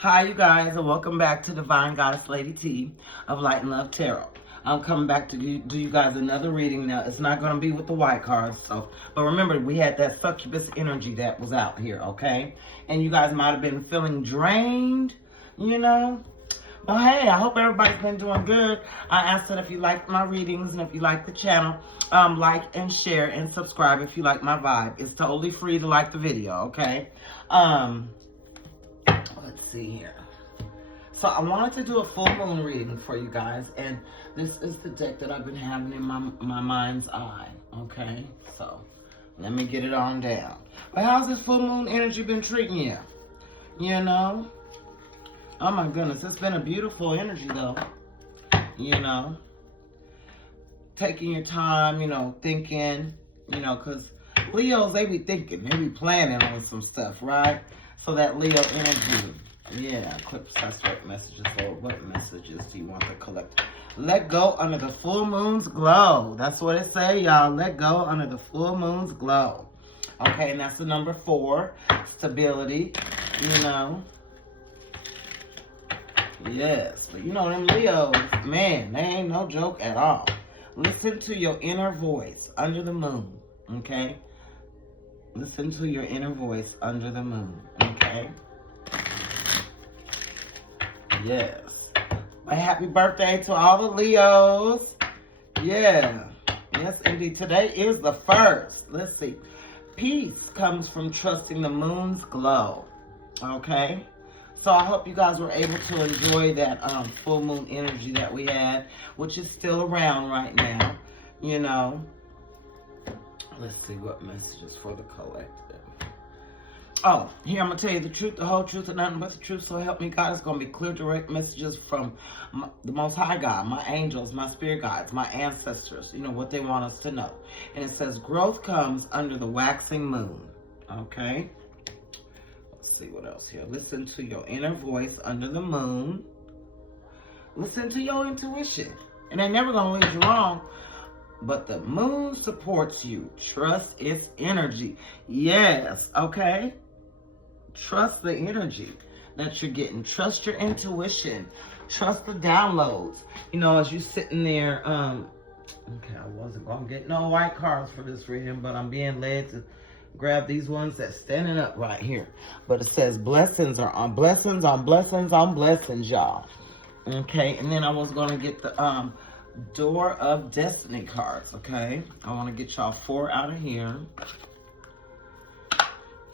Hi, you guys, and welcome back to Divine Goddess Lady T of Light and Love Tarot. I'm coming back to do you guys another reading now. It's not going to be with the white cards, but remember, we had that succubus energy that was out here, okay? And you guys might have been feeling drained, you know? Well, hey, I hope everybody's been doing good. I ask that if you like my readings and if you like the channel, like and share and subscribe if you like my vibe. It's totally free to like the video, okay? Let's see here. So I wanted to do a full moon reading for you guys, and this is the deck that I've been having in my mind's eye, okay? So let me get it on down. But how's this full moon energy been treating you? You know? Oh my goodness, it's been a beautiful energy though. You know? Taking your time, you know, thinking, you know, because Leos, they be thinking, they be planning on some stuff, right? So that Leo energy, yeah, clips, that's what messages, Lord. What messages do you want to collect? Let go under the full moon's glow. That's what it say, y'all. Let go under the full moon's glow. Okay, and that's the number 4, stability, you know. Yes, but you know them Leos, man, they ain't no joke at all. Listen to your inner voice under the moon, okay? Listen to your inner voice under the moon, okay? Yes. My happy birthday to all the Leos. Yeah. Yes, indeed. Today is the 1st. Let's see. Peace comes from trusting the moon's glow, okay? So I hope you guys were able to enjoy that full moon energy that we had, which is still around right now, you know. Let's see what messages for the collective. Oh, here I'm going to tell you the truth, the whole truth, and nothing but the truth. So help me God. It's going to be clear, direct messages from the Most High God, my angels, my spirit guides, my ancestors, you know, what they want us to know. And it says, growth comes under the waxing moon. Okay? Let's see what else here. Listen to your inner voice under the moon. Listen to your intuition. And they're never going to lead you wrong. But the moon supports you. Trust its energy. Yes, okay? Trust the energy that you're getting. Trust your intuition. Trust the downloads. You know, as you're sitting there, okay, I wasn't going to get no white cards for this reading, but I'm being led to grab these ones that's standing up right here. But it says blessings are on blessings on blessings on blessings, y'all. Okay, and then I was going to get the Door of Destiny cards, okay? I want to get y'all 4 out of here.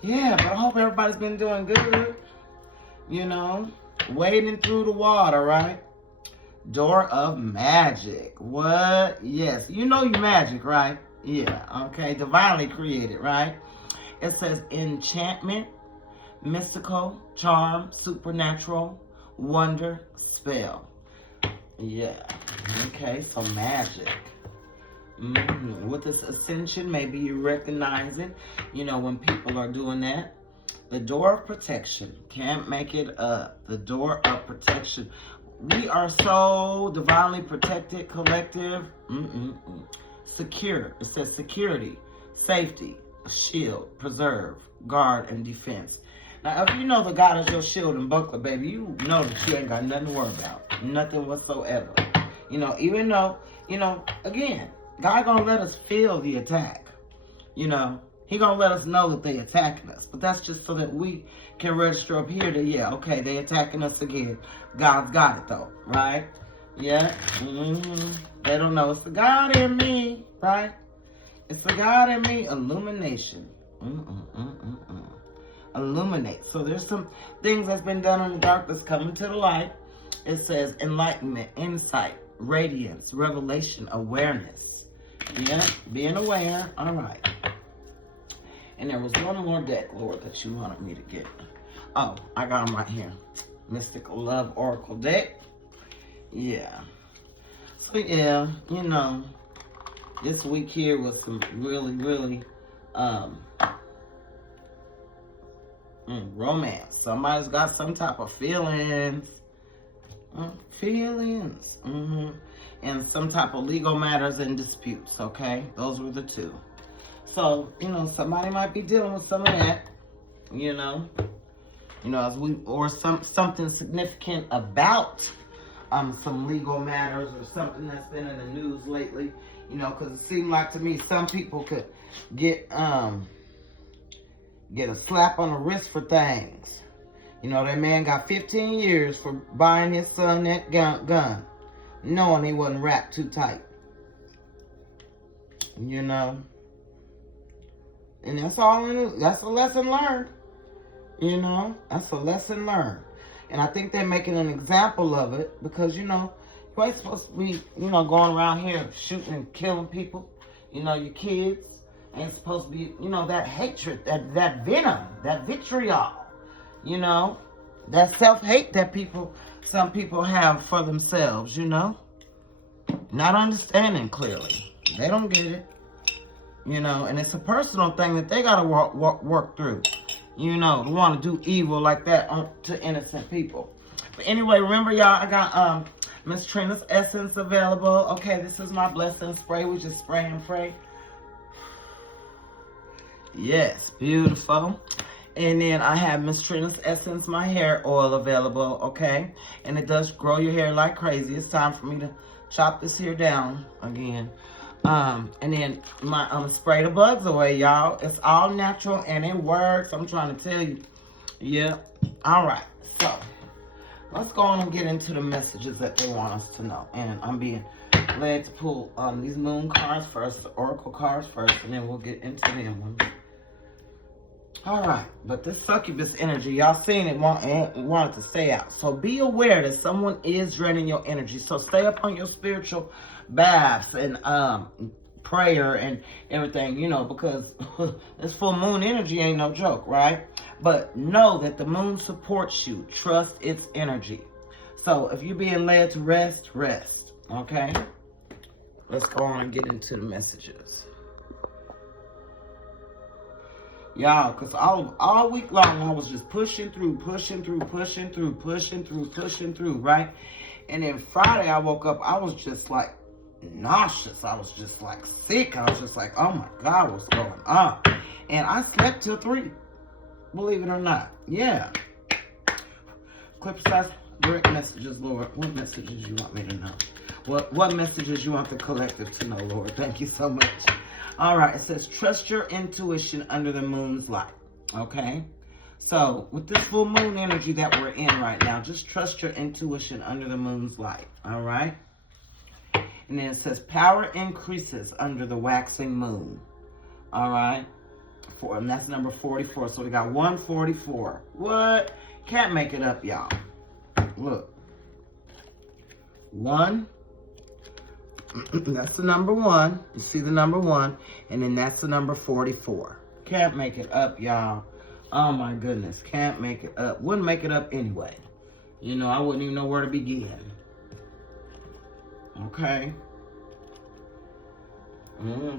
Yeah, but I hope everybody's been doing good. You know, wading through the water, right? Door of Magic. What? Yes, you know you magic, right? Yeah, okay. Divinely created, right? It says enchantment, mystical, charm, supernatural, wonder, spell. Yeah. Okay, so magic. With this ascension, maybe you recognize it. You know, when people are doing that. The door of protection. Can't make it up. The door of protection. We are so divinely protected, collective. Secure. It says security, safety, shield, preserve, guard, and defense. Now, if you know the God is your shield and buckler, baby, you know that you ain't got nothing to worry about. Nothing whatsoever. You know, even though, you know, again, God gonna let us feel the attack. You know, He gonna let us know that they attacking us. But that's just so that we can register up here that, yeah, okay, they attacking us again. God's got it though, right? Yeah. They don't know. It's the God in me, right? It's the God in me. Illumination. Illuminate. So there's some things that's been done in the dark that's coming to the light. It says enlightenment, insight, radiance, revelation, awareness. Yeah, being aware. All right. And there was one more deck, Lord, that you wanted me to get. Oh, I got them right here. Mystical Love Oracle deck. Yeah. So, yeah, you know, this week here was some really, romance. Somebody's got some type of feelings. And some type of legal matters and disputes, okay? Those were the 2. So, you know, somebody might be dealing with some of that, you know. you know, or something significant about some legal matters or something that's been in the news lately, you know, because it seemed like to me some people could get a slap on the wrist for things. You know, that man got 15 years for buying his son that gun, knowing he wasn't wrapped too tight. You know, and that's a lesson learned. You know, that's a lesson learned. And I think they're making an example of it because, you know, you ain't supposed to be, you know, going around here shooting and killing people. You know, your kids ain't supposed to be, you know, that hatred, that venom, that vitriol, you know, that self-hate that some people have for themselves, you know. Not understanding clearly. They don't get it. You know, and it's a personal thing that they got to work through. You know, to want to do evil like that to innocent people. But anyway, remember, y'all, I got Miss Trina's Essence available. Okay, this is my blessing spray. We just spray and pray. Yes, beautiful. And then I have Miss Trina's Essence, my hair oil available, okay? And it does grow your hair like crazy. It's time for me to chop this here down again. And then my spray the bugs away, y'all. It's all natural and it works. I'm trying to tell you. Yeah. All right. So let's go on and get into the messages that they want us to know. And I'm being led to pull these moon cards first, the oracle cards first, and then we'll get into them. All right, but this succubus energy, y'all seen it, wanted to stay out. So be aware that someone is draining your energy. So stay up on your spiritual baths and prayer and everything, you know, because this full moon energy ain't no joke, right? But know that the moon supports you. Trust its energy. So if you're being led to rest, rest, okay? Let's go on and get into the messages. Y'all, because all week long, I was just pushing through, right? And then Friday, I woke up, I was just like nauseous. I was just like sick. I was just like, oh my God, what's going on? And I slept till 3, believe it or not. Yeah. Clip direct messages, Lord. What messages you want me to know? What messages you want the collective to know, Lord? Thank you so much. All right, it says, trust your intuition under the moon's light, okay? So, with this full moon energy that we're in right now, just trust your intuition under the moon's light, all right? And then it says, power increases under the waxing moon, all right? And that's number 44, so we got 144. What? Can't make it up, y'all. Look. 1. That's the number 1. You see the number 1. And then that's the number 44. Can't make it up, y'all. Oh, my goodness. Can't make it up. Wouldn't make it up anyway. You know, I wouldn't even know where to begin. Okay.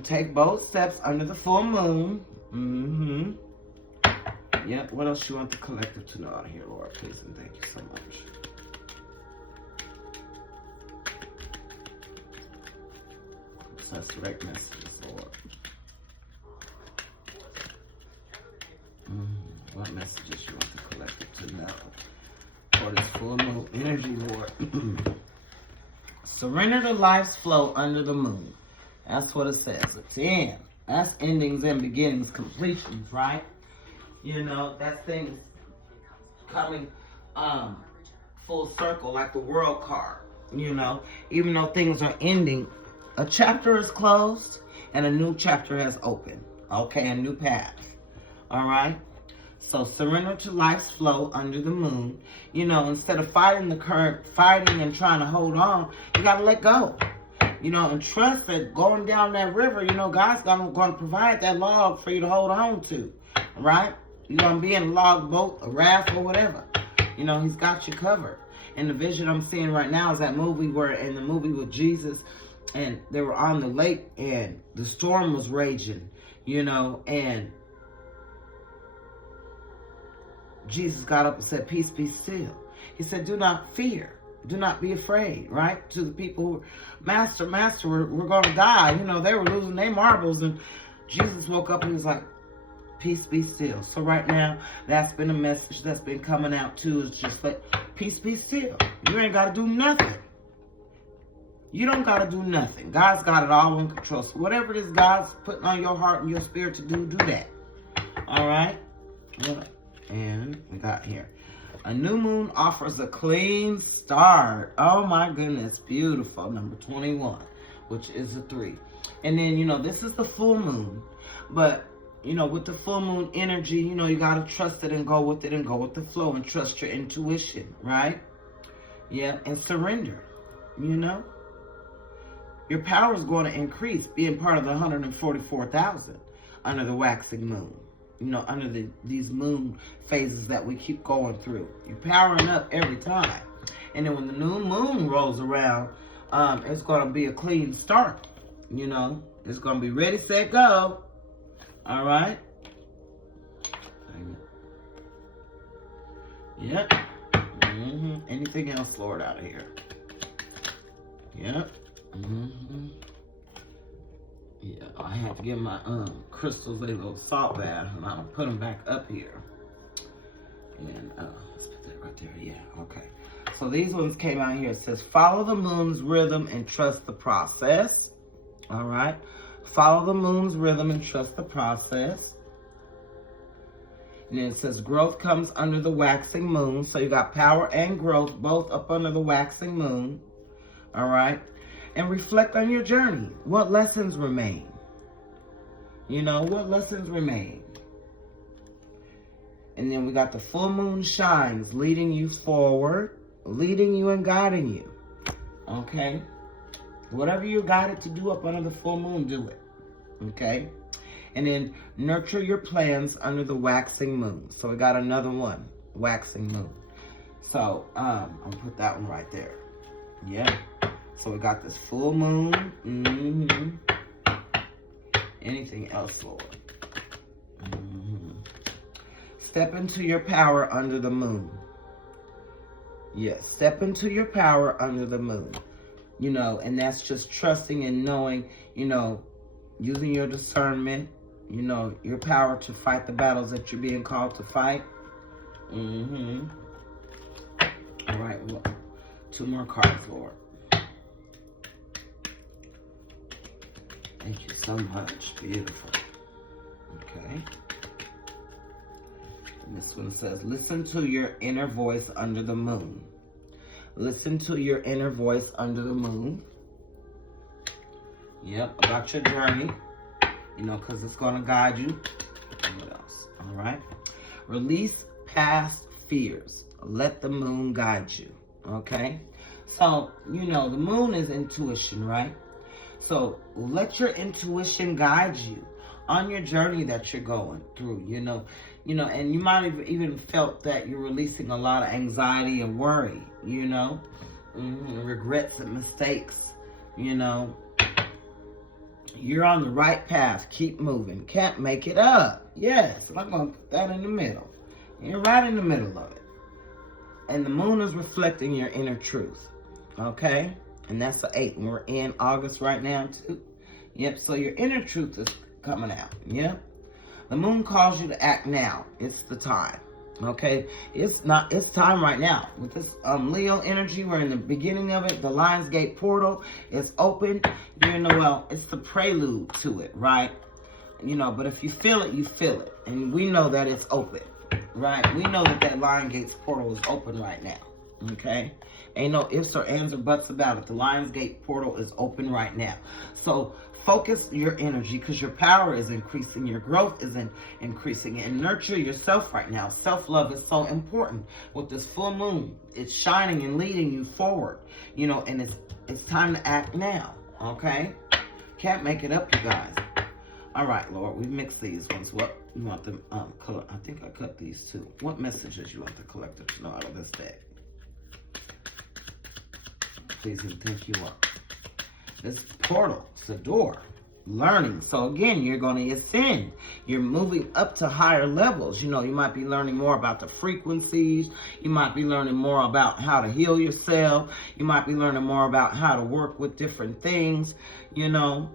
Take bold steps under the full moon. Yep. What else you want the collective to know out here, Lord? Please and thank you so much. Such direct messages, Lord. What messages you want the collective to know for this full moon energy, Lord? Surrender to life's flow under the moon. That's what it says. It's in. That's endings and beginnings, completions, right? You know, that's things coming full circle, like the world card. You know, even though things are ending, a chapter is closed and a new chapter has opened. Okay, a new path. All right? So surrender to life's flow under the moon. You know, instead of fighting the current, fighting and trying to hold on, you got to let go. You know, and trust that going down that river, you know, God's going to provide that log for you to hold on to. Right? You're going to be in a log boat, a raft, or whatever. You know, He's got you covered. And the vision I'm seeing right now is that movie where, in the movie with Jesus, and they were on the lake and the storm was raging, you know, and Jesus got up and said, peace, be still. He said, do not fear. Do not be afraid, right? To the people who, Master, we're going to die. You know, they were losing their marbles. And Jesus woke up and he was like, Peace be still. So right now, that's been a message that's been coming out too. Is just like, peace be still. You ain't got to do nothing. You don't got to do nothing. God's got it all in control. So whatever it is God's putting on your heart and your spirit to do, do that. All right? Yeah. And we got here. A new moon offers a clean start. Oh my goodness. Beautiful. Number 21, which is a 3. And then, you know, this is the full moon. But, you know, with the full moon energy, you know, you got to trust it and go with it and go with the flow and trust your intuition, right? Yeah. And surrender, you know. Your power is going to increase being part of the 144,000 under the waxing moon. You know, under these moon phases that we keep going through. You're powering up every time. And then when the new moon rolls around, it's going to be a clean start. You know, it's going to be ready, set, go. All right? Yep. Anything else, Lord, out of here? Yep. Yeah, I have to give my crystals a little salt bath, and I'm gonna put them back up here. And let's put that right there. Yeah, okay. So these ones came out here. It says, follow the moon's rhythm and trust the process. All right. Follow the moon's rhythm and trust the process. And then it says, growth comes under the waxing moon. So you got power and growth both up under the waxing moon. All right. And reflect on your journey. What lessons remain? You know, what lessons remain? And then we got the full moon shines, leading you forward, leading you and guiding you. Okay? Whatever you're guided to do up under the full moon, do it. Okay? And then nurture your plans under the waxing moon. So we got another one, waxing moon. So I'll put that one right there. Yeah. So we got this full moon. Anything else, Lord? Step into your power under the moon. Yes, step into your power under the moon. You know, and that's just trusting and knowing, you know, using your discernment, you know, your power to fight the battles that you're being called to fight. All right, well, 2 more cards, Lord. Thank you so much. Beautiful. Okay. And this one says, listen to your inner voice under the moon. Listen to your inner voice under the moon. Yep, about your journey. You know, because it's going to guide you. What else? All right. Release past fears. Let the moon guide you. Okay. So, you know, the moon is intuition, right? So let your intuition guide you on your journey that you're going through, you know, and you might have even felt that you're releasing a lot of anxiety and worry, you know, regrets and mistakes, you know. You're on the right path. Keep moving. Can't make it up. Yes, and I'm going to put that in the middle. You're right in the middle of it. And the moon is reflecting your inner truth, okay? And that's the 8. And we're in August right now, too. Yep, so your inner truth is coming out. Yep. The moon calls you to act now. It's the time. Okay? It's time right now. With this Leo energy, we're in the beginning of it. The Lionsgate portal is open. You know, well, it's the prelude to it, right? You know, but if you feel it, you feel it. And we know that it's open, right? We know that Lionsgate's portal is open right now. Okay? Ain't no ifs or ands or buts about it. The Lionsgate portal is open right now. So focus your energy because your power is increasing. Your growth is increasing. And nurture yourself right now. Self-love is so important. With this full moon, it's shining and leading you forward. You know, and it's time to act now. Okay? Can't make it up, you guys. All right, Lord, we mixed these ones. What you want them? I think I cut these too. What messages you want the collector to know out of this deck? Please and thank you up. This portal, it's a door. Learning. So again, you're going to ascend. You're moving up to higher levels. You know, you might be learning more about the frequencies. You might be learning more about how to heal yourself. You might be learning more about how to work with different things. You know,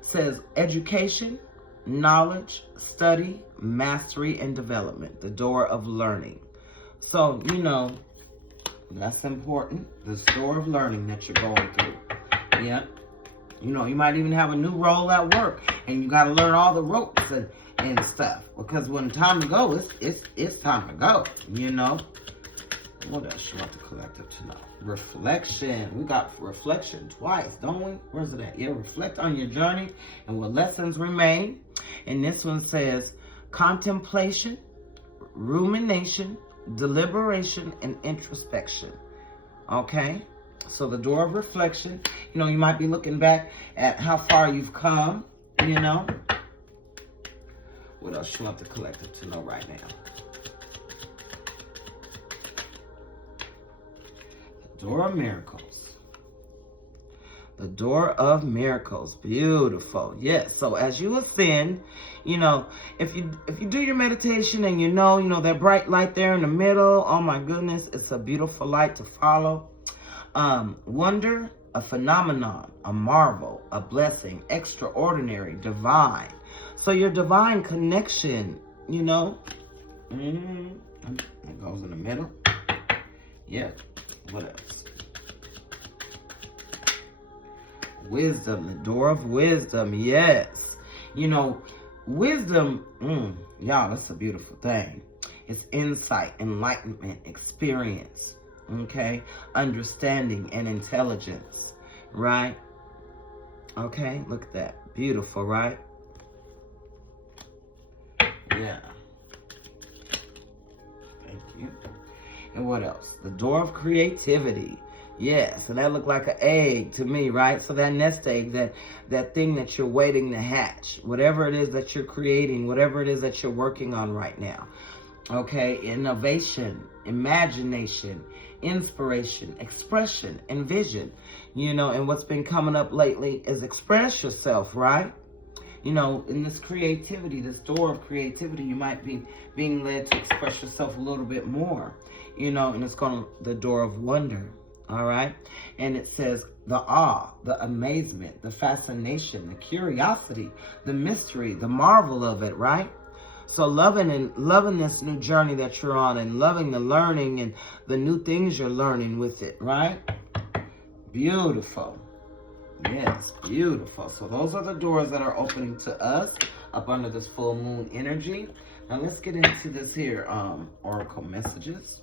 says education. knowledge, study, mastery, and development. The door of learning. So, you know, that's important. This door of learning that you're going through. Yeah. You know, you might even have a new role at work, and you got to learn all the ropes and stuff. Because when time to go, it's time to go. You know. What else you want the collective to know? Reflection. We got reflection twice, don't we? Where's it at? Yeah, reflect on your journey and what lessons remain. And this one says contemplation, rumination, deliberation, and introspection. Okay? So the door of reflection, you know, you might be looking back at how far you've come, you know. What else you want the collective to know right now? The door of miracles. The door of miracles. Beautiful. Yes. So as you ascend, you know, if you do your meditation and you know that bright light there in the middle, oh my goodness, it's a beautiful light to follow. Wonder, a phenomenon, a marvel, a blessing, extraordinary, divine. So your divine connection, you know, it goes in the middle. Yeah. What else? Wisdom, the door of wisdom. Yes. You know, wisdom, y'all, that's a beautiful thing. It's insight, enlightenment, experience. Okay, understanding and intelligence, right? Okay, look at that. Beautiful, right? Yeah. Thank you. And what else? The door of creativity. Yes, and that looked like an egg to me, right? So that nest egg, that thing that you're waiting to hatch, whatever it is that you're creating, whatever it is that you're working on right now. Okay, innovation, imagination, inspiration, expression, and vision. You know, and what's been coming up lately is express yourself, right? You know, in this creativity, this door of creativity, you might be being led to express yourself a little bit more, you know, and it's going to the door of wonder, all right? And it says the awe, the amazement, the fascination, the curiosity, the mystery, the marvel of it, right? So loving this new journey that you're on and loving the learning and the new things you're learning with it, right? Beautiful. Yes, beautiful. So those are the doors that are opening to us up under this full moon energy. Now let's get into this here oracle messages.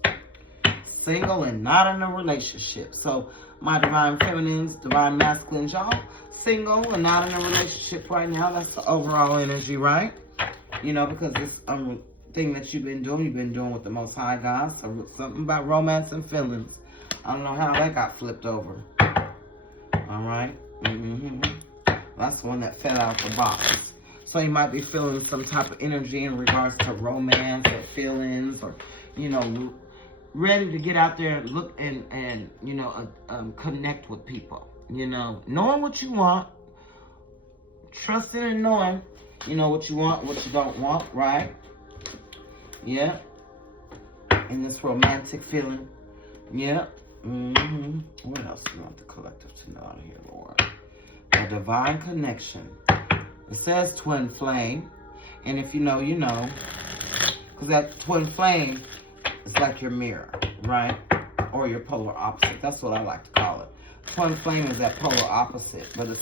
Single and not in a relationship. So my divine feminines, divine masculines, y'all, single and not in a relationship right now. That's the overall energy, right? You know, because this thing that you've been doing with the Most High God. So something about romance and feelings. I don't know how that got flipped over. All right. That's the one that fell out the box. So you might be feeling some type of energy in regards to romance or feelings, or, you know, ready to get out there and look and you know, connect with people. You know, knowing what you want, trusting and knowing, you know, what you want, what you don't want, right? Yeah. In this romantic feeling. Yeah. What else do you want the collective to know out here, Lord? A divine connection. It says twin flame. And if you know, you know. Because that twin flame is like your mirror, right? Or your polar opposite. That's what I like to call it. Twin flame is that polar opposite. But it's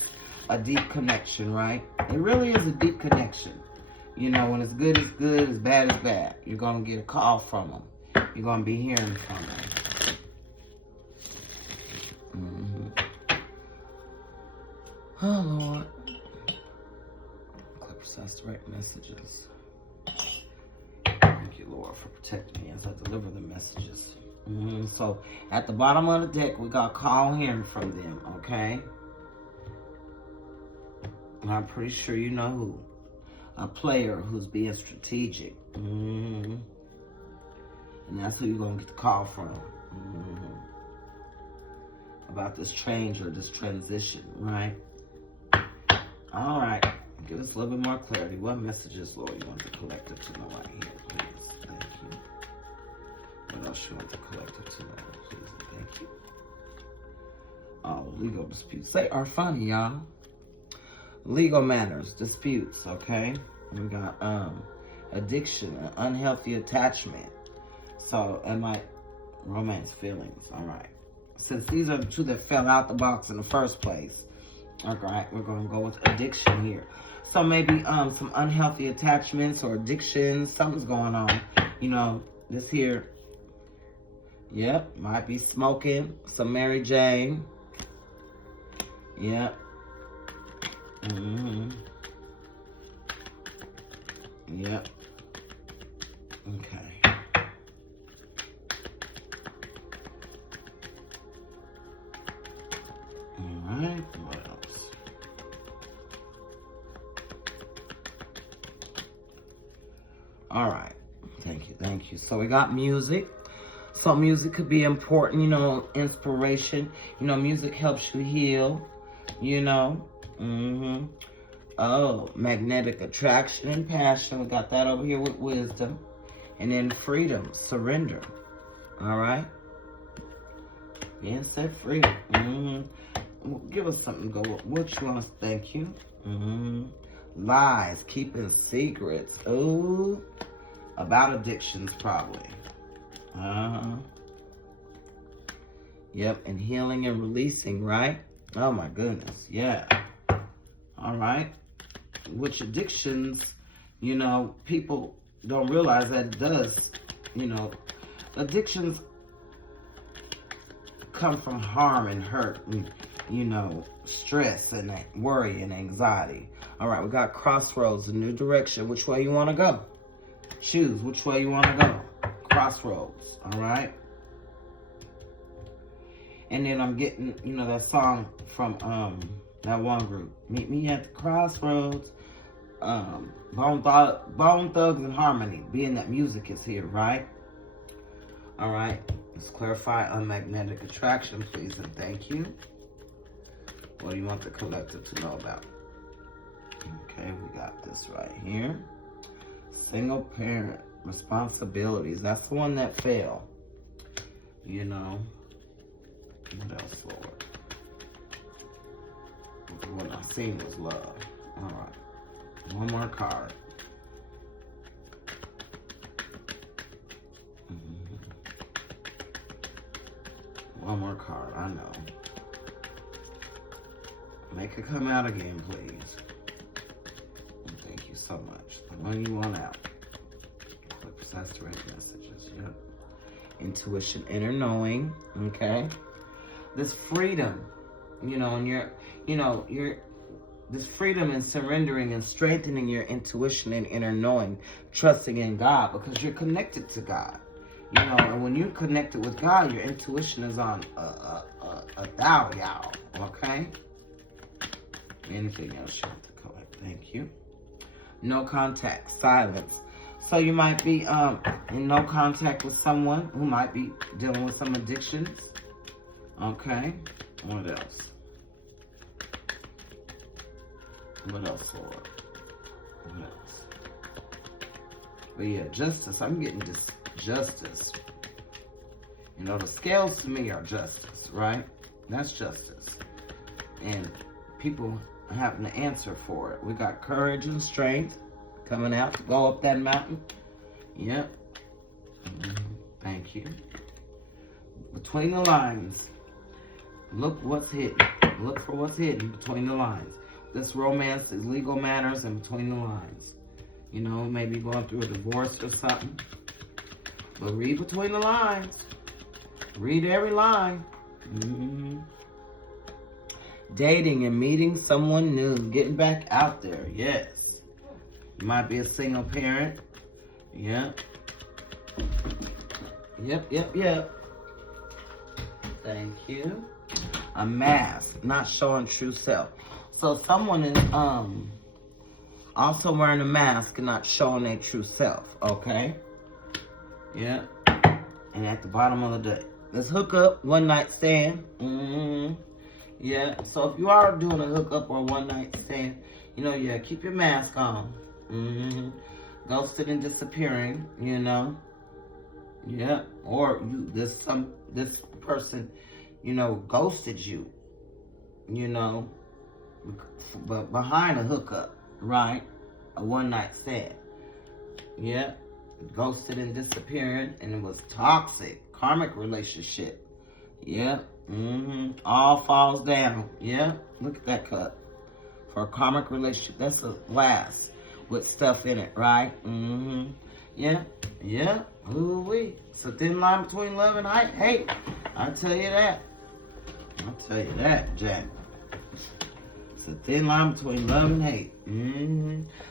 a deep connection, right? It really is a deep connection. You know, when it's good, it's good. As bad, it's bad. You're going to get a call from them. You're going to be hearing from them. Oh, Lord. Clear, precise, direct messages. Thank you, Lord, for protecting me as I deliver the messages. So, at the bottom of the deck, we got call hearing from them, okay? And I'm pretty sure you know who. A player who's being strategic. And that's who you're going to get the call from. About this change or this transition, right? All right. Give us a little bit more clarity. What messages, Lord, you want the collective to know right here, please? Thank you. What else you want the collective to know, please? Thank you. Oh, legal disputes. They are funny, y'all. legal matters, disputes, okay? We got addiction, unhealthy attachment. So, and like romance feelings, all right. Since these are the two that fell out the box in the first place, all right, we're going to go with addiction here. So maybe some unhealthy attachments or addictions, something's going on. You know, this here, yep, might be smoking, some Mary Jane. Yep. Mm-hmm. Yep. Okay. All right. What else? All right. Thank you. Thank you. So we got music. So music could be important, you know, inspiration. You know, music helps you heal, you know. Mm-hmm. Oh, magnetic attraction and passion. We got that over here with wisdom. And then freedom, surrender. All right? Being set free. Mm-hmm. Well, give us something to go with. What you want to thank you? Mm-hmm. Lies, keeping secrets. Ooh. About addictions, probably. Uh-huh. Yep, and healing and releasing, right? Oh, my goodness. Yeah. All right. Which addictions, you know, people don't realize that it does, you know, addictions come from harm and hurt and, you know, stress and worry and anxiety. All right, we got crossroads, a new direction. Which way you want to go? Choose which way you want to go. Crossroads, all right? And then I'm getting, you know, that song from that one group, Meet Me at the Crossroads. Bone Thugs and Harmony, being that music is here, right? All right, let's clarify on magnetic attraction, please, and thank you. What do you want the collective to know about? Okay, we got this right here. Single parent responsibilities. That's the one that fell. You know. What else, Lord? The one I seen was love. All right. One more card. One more card. I know. Make it come out again, please. And thank you so much. The one you want out. Quick, precise, direct messages. Yep. Intuition, inner knowing. Okay. This freedom, you know, and this freedom in surrendering and strengthening your intuition and inner knowing, trusting in God, because you're connected to God. You know, and when you're connected with God, your intuition is on a thou, y'all. Okay? Anything else you have to collect? Thank you. No contact, silence. So you might be in no contact with someone who might be dealing with some addictions. Okay. What else? What else, Lord? What else? But yeah, justice. I'm getting this justice. You know, the scales to me are justice, right? That's justice. And people having to answer for it. We got courage and strength coming out to go up that mountain. Yep. Thank you. Between the lines. Look what's hidden. Look for what's hidden between the lines. This romance is legal matters and between the lines. You know, maybe going through a divorce or something. But read between the lines. Read every line. Mm-hmm. Dating and meeting someone new. Getting back out there. Yes. You might be a single parent. Yep. Yep. Thank you. A mask, not showing true self. So someone is also wearing a mask and not showing their true self, okay? Yeah. And at the bottom of the day, let's hook up, one night stand. Yeah. So if you are doing a hookup or one night stand, you know, yeah, keep your mask on. Ghosted and disappearing, you know. Yeah. Or this person, you know, ghosted you, you know, but behind a hookup, right? A one-night stand. Yeah. Ghosted and disappearing, and it was toxic, karmic relationship. Yeah. All falls down. Yeah. Look at that cut. For a karmic relationship, that's a glass with stuff in it, right? Yeah. Yeah. Ooh-wee. It's a thin line between love and hate. I tell you that. Jack. It's a thin line between love and hate.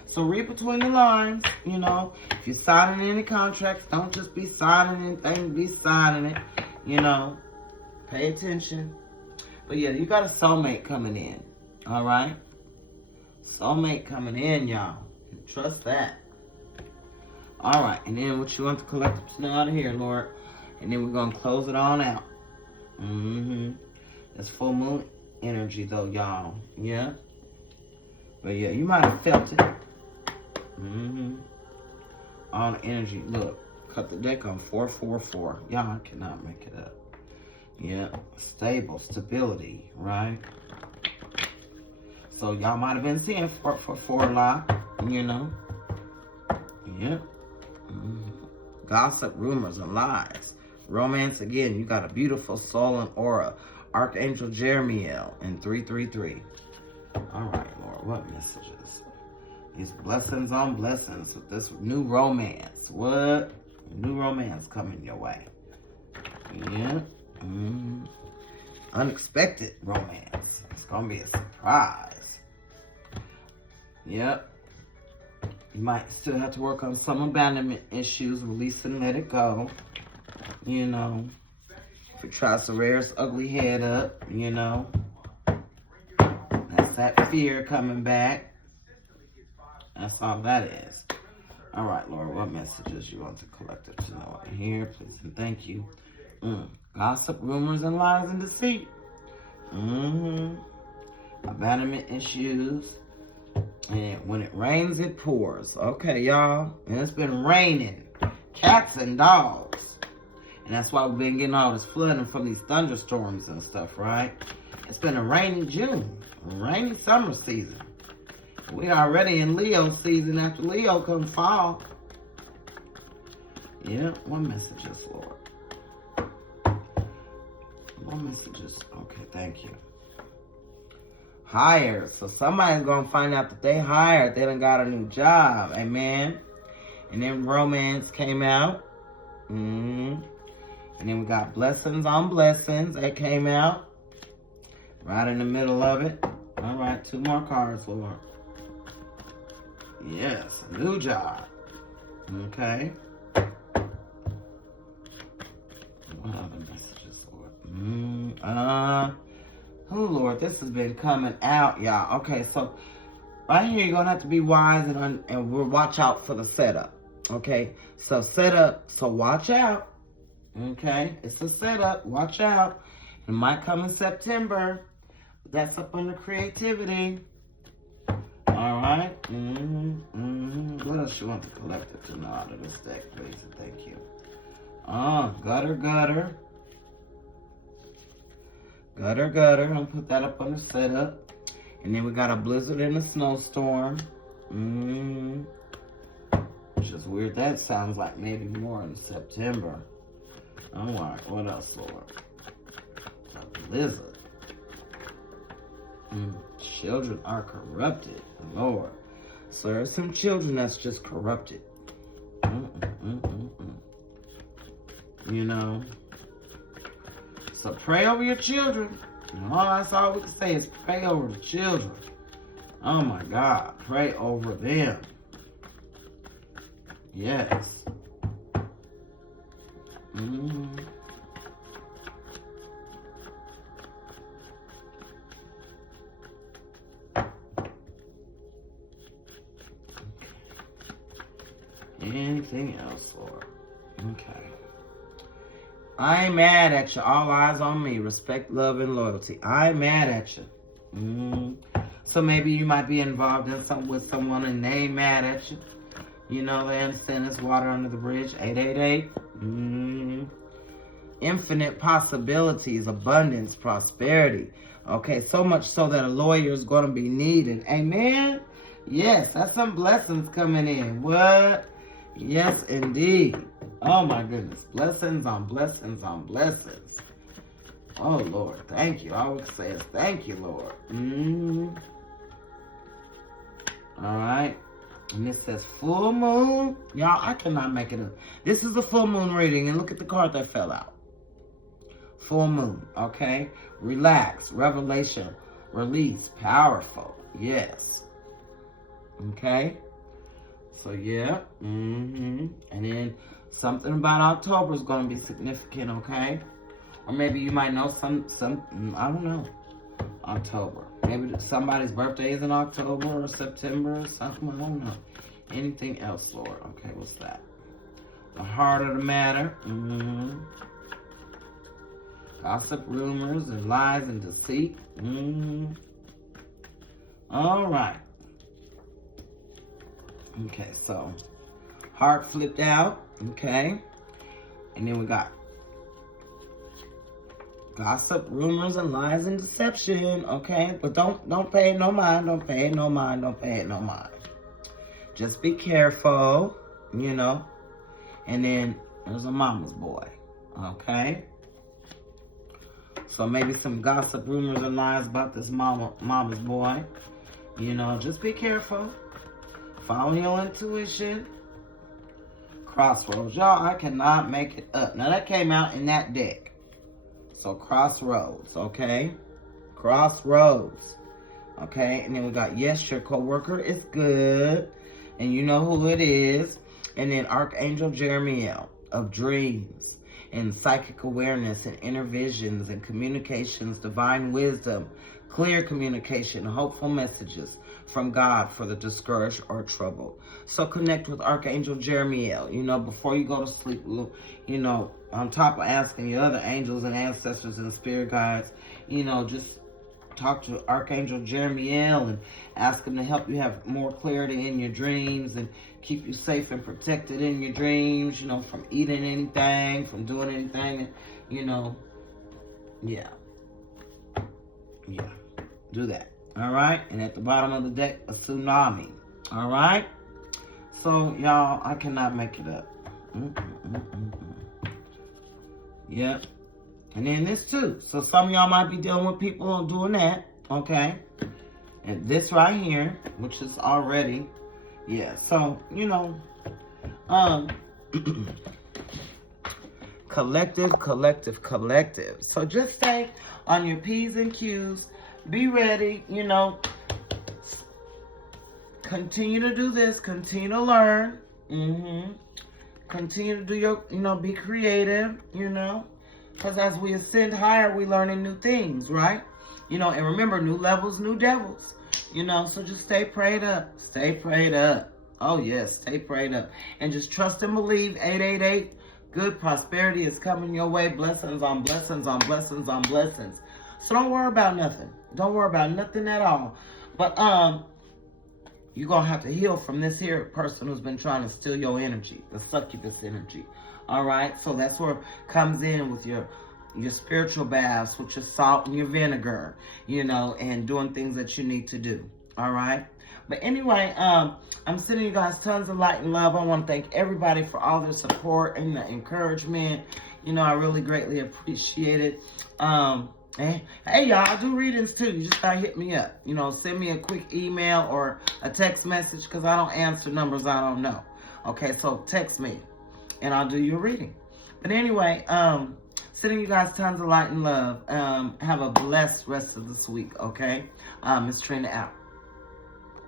So read between the lines, you know. If you're signing any contracts, don't just be signing anything, be signing it, you know. Pay attention. But yeah, you got a soulmate coming in, all right? Soulmate coming in, y'all. Trust that. All right, and then what you want the collective to know out of here, Lord. And then we're going to close it on out. It's full moon energy, though, y'all. Yeah? But yeah, you might have felt it. All the energy. Look, cut the deck on 444. Y'all cannot make it up. Yeah, stable, stability, right? So y'all might have been seeing 444 a lot, you know? Yeah. Gossip, rumors, and lies. Romance, again, you got a beautiful soul and aura. Archangel Jeremiel in 333. All right, Lord, what messages? These blessings on blessings with this new romance. What? New romance coming your way. Yeah. Unexpected romance. It's going to be a surprise. Yep. You might still have to work on some abandonment issues, release and let it go. You know, if it tries to rear its ugly head up, you know, that's that fear coming back. That's all that is. All right, Lord, what messages you want the collective to know here? Please and thank you. Gossip, rumors, and lies and deceit. Abandonment issues. And when it rains, it pours. Okay, y'all. And it's been raining. Cats and dogs. And that's why we've been getting all this flooding from these thunderstorms and stuff, right? It's been a rainy June. A rainy summer season. We already in Leo season. After Leo comes fall. Yeah, what messages, Lord? What messages? Okay, thank you. Hired. So somebody's going to find out that they hired. They done got a new job. Amen. And then romance came out. And then we got blessings on blessings. That came out. Right in the middle of it. All right, 2 more cards, Lord. Yes, a new job. Okay. What other messages, Lord? Oh, Lord, this has been coming out, y'all. Okay, so right here, you're going to have to be wise and we'll watch out for the setup. Okay, so setup, so watch out. Okay, it's a setup. Watch out. It might come in September. That's up under creativity. All right. What else you want the collective to know out of this deck, please? And thank you. Gutter. Gutter. I'll put that up on the setup. And then we got a blizzard and a snowstorm. Which is weird. That sounds like maybe more in September. All right. What else, Lord? A blizzard. Children are corrupted. Lord. So there's some children that's just corrupted. You know. So pray over your children. That's all we can say is pray over the children. Oh my God. Pray over them. Yes. Anything else, Lord? Okay. I ain't mad at you. All eyes on me. Respect, love, and loyalty. I ain't mad at you. So maybe you might be involved in something with someone and they ain't mad at you. You know, they understand it's water under the bridge. 888. infinite possibilities, abundance, prosperity. Okay, so much so that a lawyer is going to be needed. Amen? Yes, that's some blessings coming in. What? Yes, indeed. Oh, my goodness. Blessings on blessings on blessings. Oh, Lord. Thank you. All I would say is thank you, Lord. All right. And this says full moon. Y'all, I cannot make it up. This is the full moon reading. And look at the card that fell out. Full moon. Okay. Relax. Revelation. Release. Powerful. Yes. Okay. So, yeah. And then something about October is going to be significant. Okay. Or maybe you might know some, I don't know. October. Maybe somebody's birthday is in October or September or something. I don't know. Anything else, Lord? Okay, what's that? The heart of the matter. Gossip, rumors, and lies and deceit. All right. Okay, so heart flipped out. Okay. And then we got gossip, rumors, and lies and deception. Okay, but don't pay it no mind. Don't pay it no mind. Don't pay it no mind. Just be careful, you know. And then there's a mama's boy. Okay. So maybe some gossip, rumors, and lies about this mama's boy. You know, just be careful. Follow your intuition. Crossroads. Y'all, I cannot make it up. Now, that came out in that deck. So, crossroads, okay? Crossroads. Okay, and then we got, yes, your coworker is good. And you know who it is. And then Archangel Jeremiel of dreams and psychic awareness and inner visions and communications, divine wisdom, clear communication, hopeful messages from God for the discouraged or troubled. So connect with Archangel Jeremiel, you know, before you go to sleep, you know, on top of asking your other angels and ancestors and spirit guides, you know, just talk to Archangel Jeremiel and ask him to help you have more clarity in your dreams and keep you safe and protected in your dreams, you know, from eating anything, from doing anything, you know. Yeah. Do that. All right. And at the bottom of the deck, a tsunami. All right. So, y'all, I cannot make it up. Yep. And then this too. So some of y'all might be dealing with people doing that. Okay. And this right here, which is already, yeah. So, you know, collective. So just stay on your P's and Q's. Be ready, you know. Continue to do this. Continue to learn. Continue to do your, you know, be creative, you know. Because as we ascend higher, we learning new things, right? You know, and remember, new levels, new devils. You know, so just stay prayed up. Stay prayed up. Oh, yes, stay prayed up. And just trust and believe. 888. Good prosperity is coming your way. Blessings on blessings on blessings on blessings. So don't worry about nothing. Don't worry about nothing at all. But you're going to have to heal from this here person who's been trying to steal your energy, the succubus energy. All right? So that's where it comes in with your spiritual baths, with your salt and your vinegar, you know, and doing things that you need to do. All right? But anyway, I'm sending you guys tons of light and love. I want to thank everybody for all their support and the encouragement. You know, I really greatly appreciate it. Hey, y'all, I do readings too. You just gotta hit me up. You know, send me a quick email or a text message because I don't answer numbers I don't know. Okay, so text me and I'll do your reading. But anyway, sending you guys tons of light and love. Have a blessed rest of this week, okay? Miss Trina out.